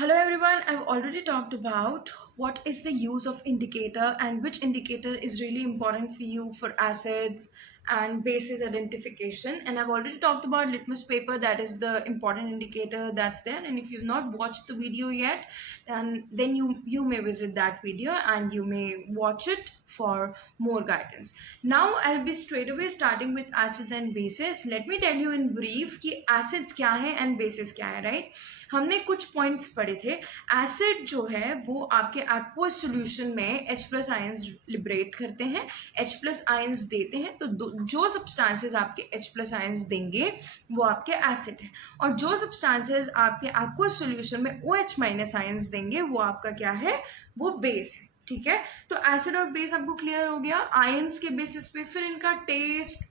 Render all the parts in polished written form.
Hello everyone, I've already talked about what is the use of indicator and which indicator is really important for you for acids and bases identification, and I've already talked about litmus paper. That is the important indicator that's there, and if you've not watched the video yet, then you may visit that video and you may watch it for more guidance. Now I'll be straight away starting with acids and bases. Let me tell you in brief कि acids क्या है and bases क्या है, right? हमने कुछ points पढ़े थे. Acid जो है वो आपके एक्वस सॉल्यूशन में H प्लस आयंस लिबरेट करते हैं, H प्लस आयंस देते हैं. तो जो सब्सटेंसेस आपके H प्लस आयंस देंगे वो आपके एसिड है, और जो सब्सटेंसेस आपके एक्वस सॉल्यूशन में OH माइनस आयंस देंगे वो आपका क्या है, वो बेस है. ठीक है, तो एसिड और बेस आपको क्लियर हो गया. आयंस के बेसिस पे फिर इनका टेस्ट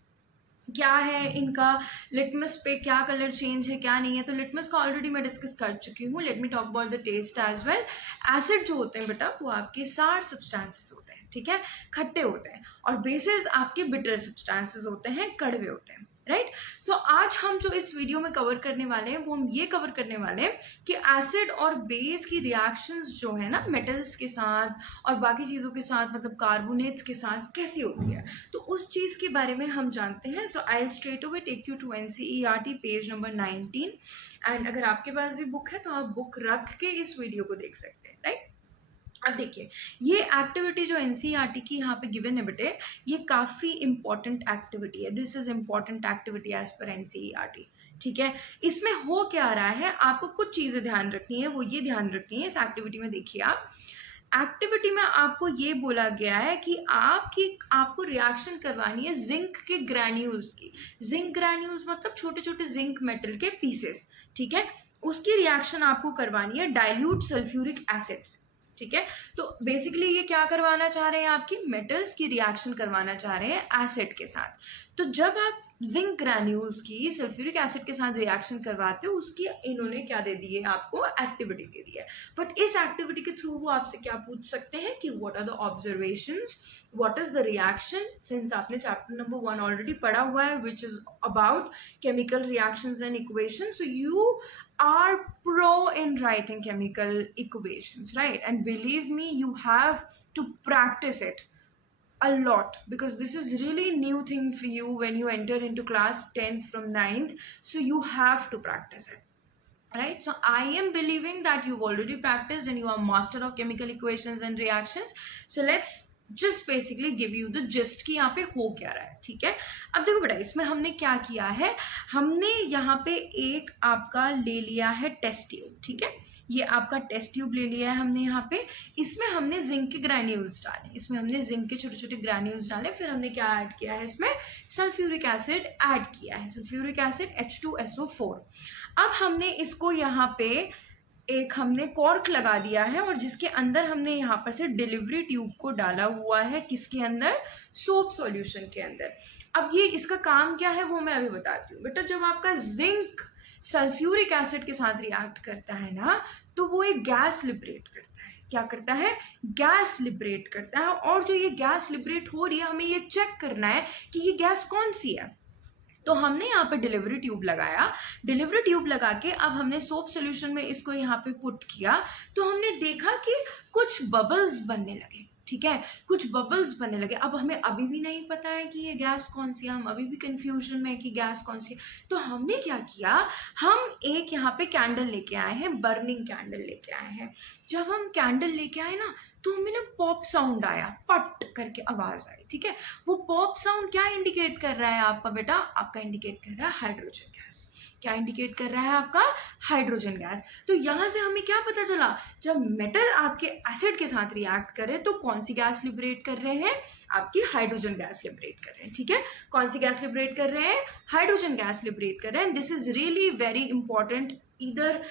क्या है, इनका लिटमस पे क्या कलर चेंज है क्या नहीं है. तो लिटमस का ऑलरेडी मैं डिस्कस कर चुकी हूँ. Let me talk about the test as well. Acid जो होते हैं बेटा वो आपके सार सब्सटेंसेस होते हैं, ठीक है, खट्टे होते हैं, और बेसिस आपके बिटर सब्सटेंसेस होते हैं, कड़वे होते हैं, राइट. सो आज हम जो इस वीडियो में कवर करने वाले हैं वो हम ये कवर करने वाले हैं कि एसिड और बेस की रिएक्शंस जो है ना मेटल्स के साथ और बाकी चीज़ों के साथ, मतलब कार्बोनेट्स के साथ कैसी होती है, तो उस चीज़ के बारे में हम जानते हैं. So I straight away take you to NCERT page number 19, and अगर आपके पास भी बुक है तो आप बुक रख के इस वीडियो को देख सकते हैं, राइट. अब देखिए, ये एक्टिविटी जो NCERT की यहाँ पे गिवन है बेटे, ये काफ़ी इंपॉर्टेंट एक्टिविटी है. This is important activity as पर NCERT. ठीक है, इसमें हो क्या रहा है, आपको कुछ चीज़ें ध्यान रखनी है. वो ये ध्यान रखनी है इस एक्टिविटी में. देखिए, आप एक्टिविटी में आपको ये बोला गया है कि आपको रिएक्शन करवानी है जिंक के ग्रैन्यूल्स की. जिंक ग्रैन्यूल्स मतलब छोटे छोटे जिंक मेटल के पीसेस, ठीक है, उसकी रिएक्शन आपको करवानी है डाइल्यूट सल्फ्यूरिक एसिड्स. ठीक है, तो बेसिकली ये क्या करवाना चाह रहे हैं, आपकी मेटल्स की रिएक्शन करवाना चाह रहे हैं एसिड के साथ. तो जब आप जिंक ग्रैन्यूल्स की सल्फ्यूरिक एसिड के साथ रिएक्शन करवाते हो, उसकी इन्होंने क्या दे दी है, आपको एक्टिविटी दे दी है. बट इस एक्टिविटी के थ्रू वो आपसे क्या पूछ सकते हैं कि what are the observations, what is the reaction. Since आपने चैप्टर नंबर 1 ऑलरेडी पढ़ा हुआ है which is about chemical reactions and equations, so you are pro in writing chemical equations, right? And believe me, you have to practice it a lot, because this is really new thing for you when you enter into class 10th from 9th, so you have to practice it, right? So I am believing that you've already practiced and you are master of chemical equations and reactions. So let's just basically give you the just कि यहाँ पे हो क्या रहा है. ठीक है, अब देखो बेटा, इसमें हमने क्या किया है, हमने यहाँ पे एक आपका ले लिया है टेस्ट ट्यूब. ठीक है, ये आपका टेस्ट ट्यूब ले लिया है हमने यहाँ पे. इसमें हमने जिंक के ग्रैन्यूल्स डाले, इसमें हमने जिंक के छोटे छोटे ग्रैन्यूल्स डाले. फिर हमने क्या ऐड किया है, इसमें सल्फ्यूरिक एसिड ऐड किया है, सल्फ्यूरिक एसिड H2SO4. अब हमने इसको यहाँ पे एक हमने कॉर्क लगा दिया है, और जिसके अंदर हमने यहाँ पर से डिलीवरी ट्यूब को डाला हुआ है. किसके अंदर, सोप सॉल्यूशन के अंदर. अब ये इसका काम क्या है वो मैं अभी बताती हूँ. बेटा, जब आपका जिंक सल्फ्यूरिक एसिड के साथ रिएक्ट करता है ना, तो वो एक गैस लिबरेट करता है. क्या करता है, गैस लिबरेट करता है. और जो ये गैस लिबरेट हो रही है, हमें ये चेक करना है कि ये गैस कौन सी है. तो हमने यहाँ पे डिलीवरी ट्यूब लगाया. डिलीवरी ट्यूब लगा के अब हमने सोप सोल्यूशन में इसको यहाँ पे पुट किया, तो हमने देखा कि कुछ बबल्स बनने लगे. ठीक है, कुछ बबल्स बनने लगे. अब हमें अभी भी नहीं पता है कि ये गैस कौन सी है, हम अभी भी कंफ्यूजन में कि गैस कौन सी है. तो हमने क्या किया, हम एक यहाँ पे कैंडल लेके आए हैं, बर्निंग कैंडल लेके आए हैं. जब हम कैंडल लेके आए ना, तो हमें ना पॉप साउंड आया, पट करके आवाज आई. ठीक है, वो पॉप साउंड क्या इंडिकेट कर रहा है आपका बेटा, आपका इंडिकेट कर रहा है हाइड्रोजन गैस. क्या इंडिकेट कर रहा है आपका, हाइड्रोजन गैस. तो यहाँ से हमें क्या पता चला, जब मेटल आपके एसिड के साथ रिएक्ट करे तो कौन सी गैस लिबरेट कर रहे हैं, आपकी हाइड्रोजन गैस लिबरेट कर रहे हैं. ठीक है, कौन सी गैस लिबरेट कर रहे हैं, हाइड्रोजन गैस लिबरेट कर रहे हैं. This is really very important. इधर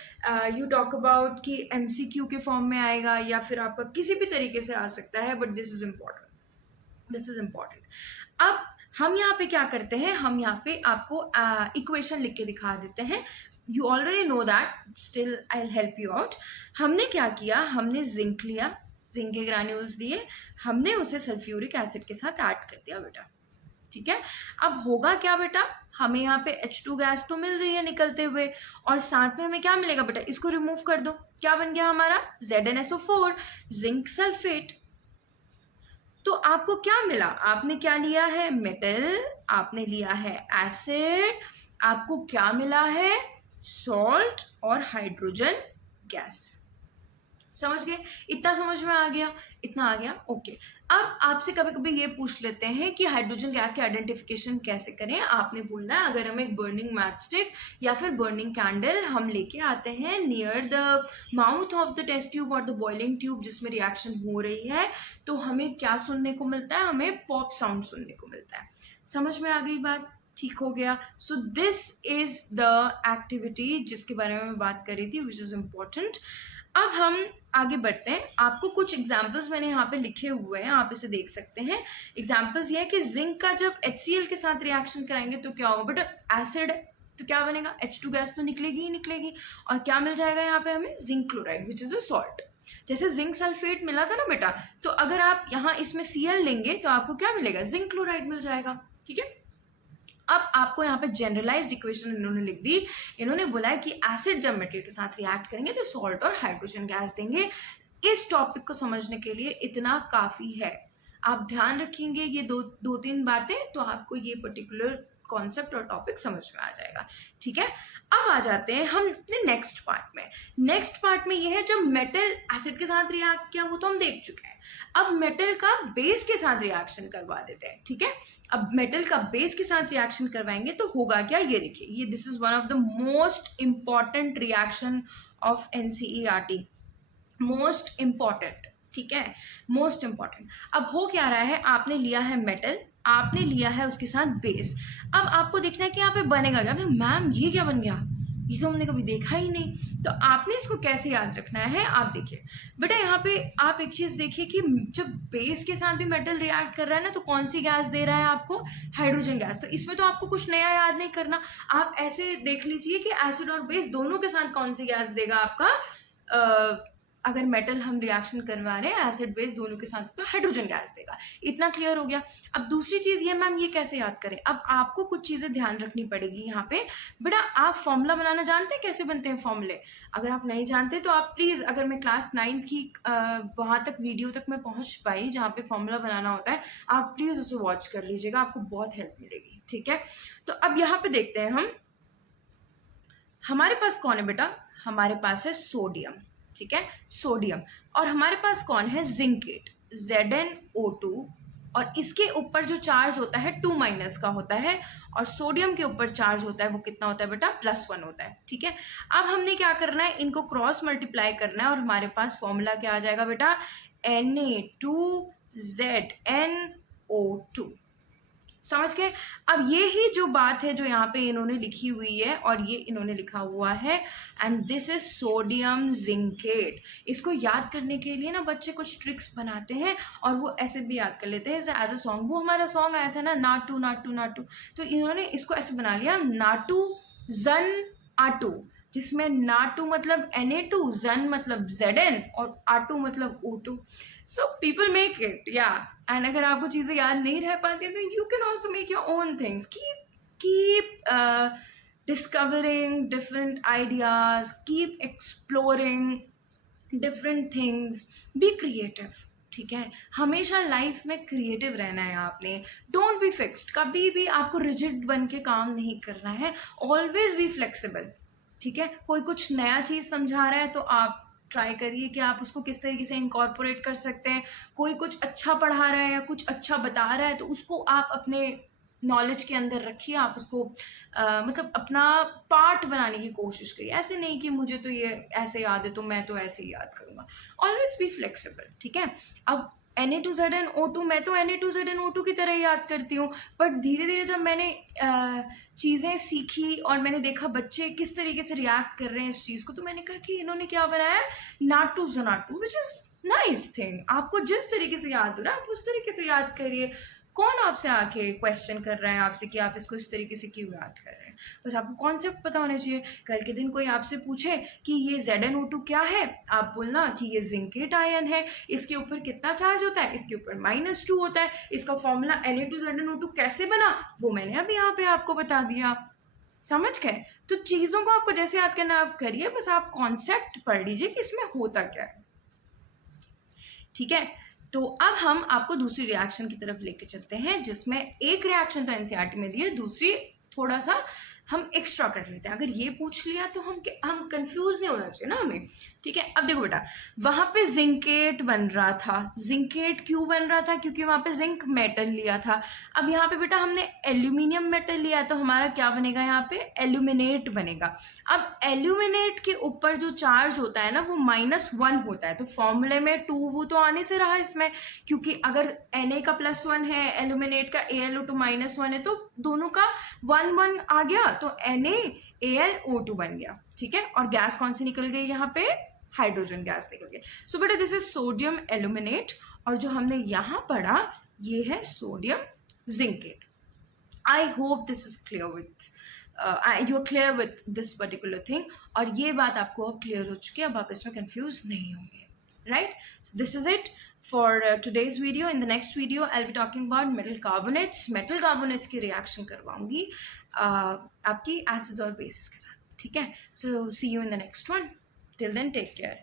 यू टॉक अबाउट कि MCQ के फॉर्म में आएगा या फिर आपका किसी भी तरीके से आ सकता है, but this is important, this is important. अब हम यहाँ पे क्या करते हैं, हम यहाँ पे आपको इक्वेशन लिख के दिखा देते हैं. You already know that, still I will help you out. हमने क्या किया, हमने जिंक लिया, जिंक के ग्रैन्यूल्स दिए, हमने उसे सल्फ्यूरिक एसिड के साथ ऐड कर दिया बेटा. ठीक है, अब होगा क्या बेटा, हमें यहाँ पे H2 गैस तो मिल रही है निकलते हुए, और साथ में हमें क्या मिलेगा बेटा, इसको रिमूव कर दो, क्या बन गया हमारा ZnSO4, जिंक सल्फेट। तो आपको क्या मिला, आपने क्या लिया है, मेटल, आपने लिया है एसिड, आपको क्या मिला है, सॉल्ट और हाइड्रोजन गैस। समझ गए, इतना समझ में आ गया, इतना आ गया, ओके। अब आपसे कभी कभी ये पूछ लेते हैं कि हाइड्रोजन गैस की आइडेंटिफिकेशन कैसे करें। आपने बोलना है, अगर हम एक बर्निंग मैचस्टिक या फिर बर्निंग कैंडल हम लेके आते हैं near the mouth of the test tube और द बॉइलिंग ट्यूब जिसमें रिएक्शन हो रही है, तो हमें क्या सुनने को मिलता है, हमें पॉप साउंड सुनने को मिलता है। समझ में आ गई बात, ठीक हो गया। So this is the activity जिसके बारे में मैं बात कर रही थी, विच इज इम्पोर्टेंट। अब हम आगे बढ़ते हैं, आपको कुछ एग्जाम्पल्स मैंने यहाँ पे लिखे हुए हैं, आप इसे देख सकते हैं। एग्जाम्पल्स ये है कि जिंक का जब HCl के साथ रिएक्शन कराएंगे तो क्या होगा बेटा, एसिड है तो क्या बनेगा, H2 गैस तो निकलेगी ही निकलेगी, और क्या मिल जाएगा यहाँ पे हमें, zinc chloride which is a salt. जैसे जिंक सल्फेट मिला था ना बेटा, तो अगर आप यहाँ इसमें Cl लेंगे तो आपको क्या मिलेगा, जिंक क्लोराइड मिल जाएगा, ठीक है। अब आपको यहाँ पे जनरलाइज्ड इक्वेशन इन्होंने लिख दी, इन्होंने बोला है कि एसिड जब मेटल के साथ रिएक्ट करेंगे तो सॉल्ट और हाइड्रोजन गैस देंगे। इस टॉपिक को समझने के लिए इतना काफी है, आप ध्यान रखेंगे ये दो तीन बातें तो आपको ये पर्टिकुलर कॉन्सेप्ट और टॉपिक समझ में आ जाएगा, ठीक है। अब आ जाते हैं हम अपने नेक्स्ट पार्ट में। नेक्स्ट पार्ट में ये है जब मेटल एसिड के साथ रिएक्ट किया, वो तो हम देख चुके हैं। अब मेटल का बेस के साथ रिएक्शन करवा देते हैं, ठीक है। अब मेटल का बेस के साथ रिएक्शन करवाएंगे तो होगा क्या, ये देखिए, ये this is one of the most important reaction of NCERT, most important, ठीक है, मोस्ट इंपॉर्टेंट। अब हो क्या रहा है, आपने लिया है मेटल, आपने लिया है उसके साथ बेस। अब आपको देखना है कि यहाँ पे बनेगा क्या, मैम ये क्या बन गया, ये तो हमने कभी देखा ही नहीं। तो आपने इसको कैसे याद रखना है, आप देखिए बेटा, यहाँ पे आप एक चीज देखिए कि जब बेस के साथ भी मेटल रिएक्ट कर रहा है ना, तो कौन सी गैस दे रहा है आपको, हाइड्रोजन गैस। तो इसमें तो आपको कुछ नया याद नहीं करना, आप ऐसे देख लीजिए कि एसिड और बेस दोनों के साथ कौन सी गैस देगा आपका, अगर मेटल हम रिएक्शन करवा रहे हैं एसिड बेस दोनों के साथ तो हाइड्रोजन गैस देगा। इतना क्लियर हो गया। अब दूसरी चीज ये, मैम ये कैसे याद करें, अब आपको कुछ चीजें ध्यान रखनी पड़ेगी यहाँ पे। बेटा आप फॉर्मूला बनाना जानते हैं, कैसे बनते हैं फॉर्मूले, अगर आप नहीं जानते तो आप प्लीज, अगर मैं क्लास 9th की वहां तक वीडियो तक मैं पहुंच पाई जहाँ पे फॉर्मूला बनाना होता है, आप प्लीज उसे वॉच कर लीजिएगा, आपको बहुत हेल्प मिलेगी, ठीक है। तो अब यहाँ पे देखते हैं हम, हमारे पास कौन है बेटा, हमारे पास है सोडियम, ठीक है, सोडियम, और हमारे पास कौन है, जिंकेट, ZnO2, और इसके ऊपर जो चार्ज होता है 2- का होता है, और सोडियम के ऊपर चार्ज होता है वो कितना होता है बेटा, +1 होता है, ठीक है। अब हमने क्या करना है, इनको क्रॉस मल्टीप्लाई करना है, और हमारे पास फॉर्मूला क्या आ जाएगा बेटा, Na2ZnO2। समझ गए। अब ये ही जो बात है जो यहाँ पे इन्होंने लिखी हुई है, और ये इन्होंने लिखा हुआ है, and this is sodium zincate. इसको याद करने के लिए ना बच्चे कुछ ट्रिक्स बनाते हैं और वो ऐसे भी याद कर लेते हैं एज अ सॉन्ग। वो हमारा सॉन्ग आया था ना, नाटू नाटू नाटू, तो इन्होंने इसको ऐसे बना लिया, नाटू जन आटू, जिसमें नाटू मतलब Na2, जन मतलब Zn, और आटू मतलब O2। So people make it, या एंड अगर आपको चीज़ें याद नहीं रह पाती हैं तो you can also make your own things. Keep discovering different ideas, keep exploring different things, be creative, ठीक है। हमेशा लाइफ में क्रिएटिव रहना है आपने, डोंट बी फिक्स्ड, कभी भी आपको रिजिड बन के काम नहीं करना है, ऑलवेज बी फ्लेक्सिबल, ठीक है। कोई कुछ नया चीज़ समझा रहा है तो आप ट्राई करिए कि आप उसको किस तरीके से इनकॉर्पोरेट कर सकते हैं। कोई कुछ अच्छा पढ़ा रहा है या कुछ अच्छा बता रहा है तो उसको आप अपने नॉलेज के अंदर रखिए, आप उसको मतलब अपना पार्ट बनाने की कोशिश करिए। ऐसे नहीं कि मुझे तो ये ऐसे याद है तो मैं तो ऐसे ही याद करूँगा, ऑलवेज बी फ्लेक्सिबल, ठीक है। अब Na2ZnO2, मैं तो Na2ZnO2 की तरह याद करती हूँ, बट धीरे धीरे जब मैंने चीज़ें सीखी और मैंने देखा बच्चे किस तरीके से रिएक्ट कर रहे हैं इस चीज़ को, तो मैंने कहा कि इन्होंने क्या बनाया, Naatu which is nice thing. आपको जिस तरीके से याद हो रहा है आप उस तरीके से याद करिए। कौन आपसे आके क्वेश्चन कर रहा है आपसे कि आप इसको इस तरीके से क्यों याद कर रहे हैं, बस आपको कॉन्सेप्ट पता होना चाहिए। कल के दिन कोई आपसे पूछे कि ये ZnO2 क्या है, आप बोलना कि ये जिंकेट आयन है, इसके ऊपर कितना चार्ज होता है, इसके ऊपर -2 होता है, इसका फॉर्मूला Na2ZnO2 कैसे बना वो मैंने अभी यहाँ पे आपको बता दिया। समझ गए? तो चीज़ों को आपको जैसे याद करना आप करिए, बस आप कॉन्सेप्ट पढ़ लीजिए कि इसमें होता क्या है। ठीक है, तो अब हम आपको दूसरी रिएक्शन की तरफ लेके चलते हैं, जिसमें एक रिएक्शन तो एनसीईआरटी में दी है, दूसरी थोड़ा सा हम एक्स्ट्रा कर लेते हैं। अगर ये पूछ लिया तो हम कंफ्यूज नहीं होना चाहिए ना हमें। ठीक है, अब देखो बेटा, वहां पे जिंकेट बन रहा था। जिंकेट क्यों बन रहा था? क्योंकि वहां पे जिंक मेटल लिया था। अब यहाँ पे बेटा हमने एल्यूमिनियम मेटल लिया, तो हमारा क्या बनेगा? यहाँ पे एल्यूमिनेट बनेगा। अब एल्यूमिनेट के ऊपर जो चार्ज होता है ना वो -1 होता है, तो फॉर्मूले में 2 वो तो आने से रहा इसमें, क्योंकि अगर Na का +1 है, एल्यूमिनेट का AlO2 -1 है, तो दोनों का 1 आ गया, तो NaAlO2 बन गया। ठीक है, और गैस कौन सी निकल गई? यहाँ पे हाइड्रोजन गैस निकल गई। सो बेटा दिस इज सोडियम एल्यूमिनेट, और जो हमने यहाँ पढ़ा ये है sodium zincate. I hope this is clear with you are clear with this particular thing, और ये बात आपको अब क्लियर हो चुकी है, अब आप इसमें कंफ्यूज नहीं होंगे, right? So this is it for today's video. In the next video I'll be talking about metal carbonates की reaction करवाऊंगी आपकी acids और bases के साथ। ठीक है, so see you in the next one. Till then, take care.